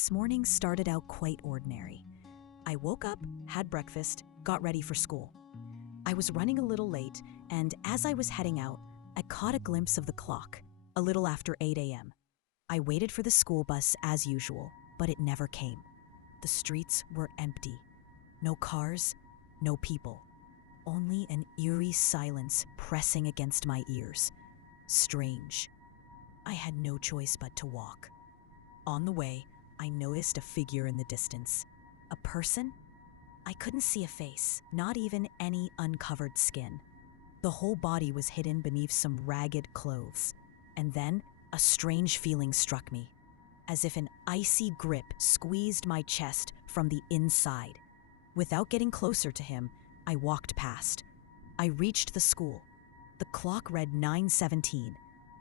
This morning started out quite ordinary. I woke up, had breakfast, got ready for school. I was running a little late, and as I was heading out, I caught a glimpse of the clock, a little after 8 a.m. I waited for the school bus as usual, but it never came. The streets were empty. No cars, no people. Only an eerie silence pressing against my ears. Strange. I had no choice but to walk. On the way, I noticed a figure in the distance. A person? I couldn't see a face, not even any uncovered skin. The whole body was hidden beneath some ragged clothes. And then, a strange feeling struck me, as if an icy grip squeezed my chest from the inside. Without getting closer to him, I walked past. I reached the school. The clock read 9:17.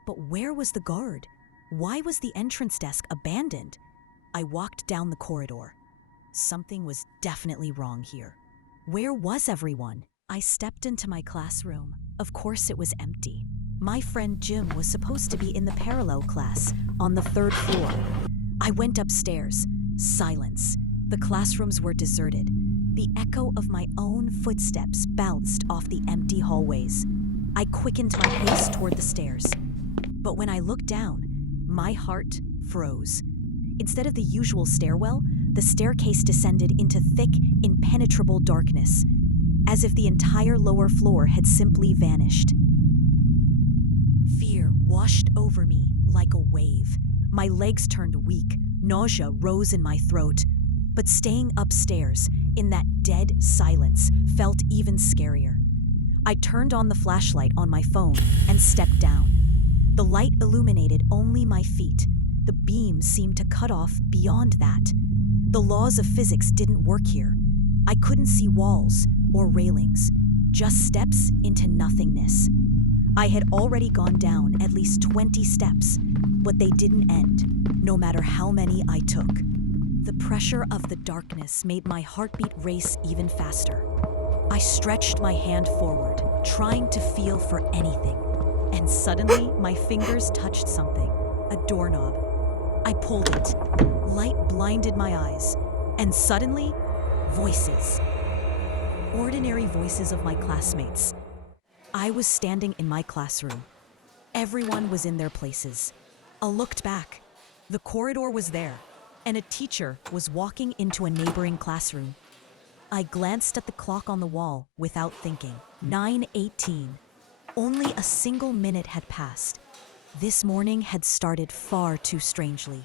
But where was the guard? Why was the entrance desk abandoned? I walked down the corridor. Something was definitely wrong here. Where was everyone? I stepped into my classroom. Of course it was empty. My friend Jim was supposed to be in the parallel class on the 3rd floor. I went upstairs. Silence. The classrooms were deserted. The echo of my own footsteps bounced off the empty hallways. I quickened my pace toward the stairs. But when I looked down, my heart froze. Instead of the usual stairwell, the staircase descended into thick, impenetrable darkness, as if the entire lower floor had simply vanished. Fear washed over me like a wave. My legs turned weak, nausea rose in my throat. But staying upstairs, in that dead silence, felt even scarier. I turned on the flashlight on my phone and stepped down. The light illuminated only my feet. The beam seemed to cut off beyond that. The laws of physics didn't work here. I couldn't see walls or railings, just steps into nothingness. I had already gone down at least 20 steps, but they didn't end, no matter how many I took. The pressure of the darkness made my heartbeat race even faster. I stretched my hand forward, trying to feel for anything. And suddenly, my fingers touched something, a doorknob. I pulled it. Light blinded my eyes. And suddenly, voices. Ordinary voices of my classmates. I was standing in my classroom. Everyone was in their places. I looked back. The corridor was there, and a teacher was walking into a neighboring classroom. I glanced at the clock on the wall without thinking. 9:18. Only a single minute had passed. This morning had started far too strangely.